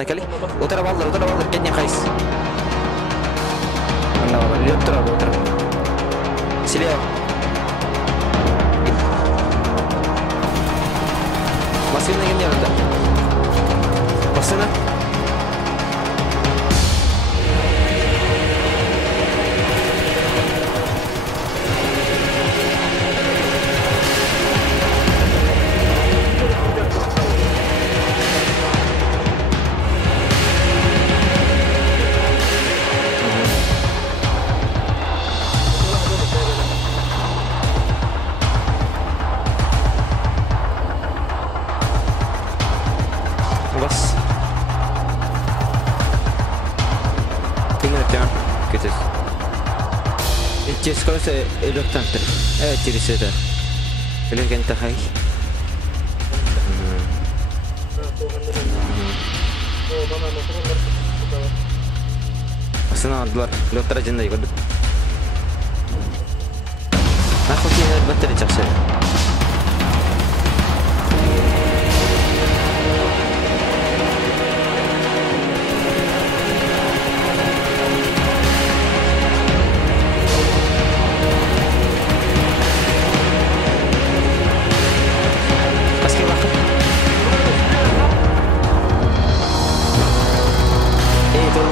Накали. Утра балдар, кенне қайс. Анда балдар, үйреп тұрады, отыр. Слева. Машина кенне анда. Машина. Бас. Tinggal jangan gitu. Just kalau saya elok tanter, jadi sudah. Boleh kan tak hai? Asal nak luar terjun dah ikut. Aku kira betul cak saya. Itu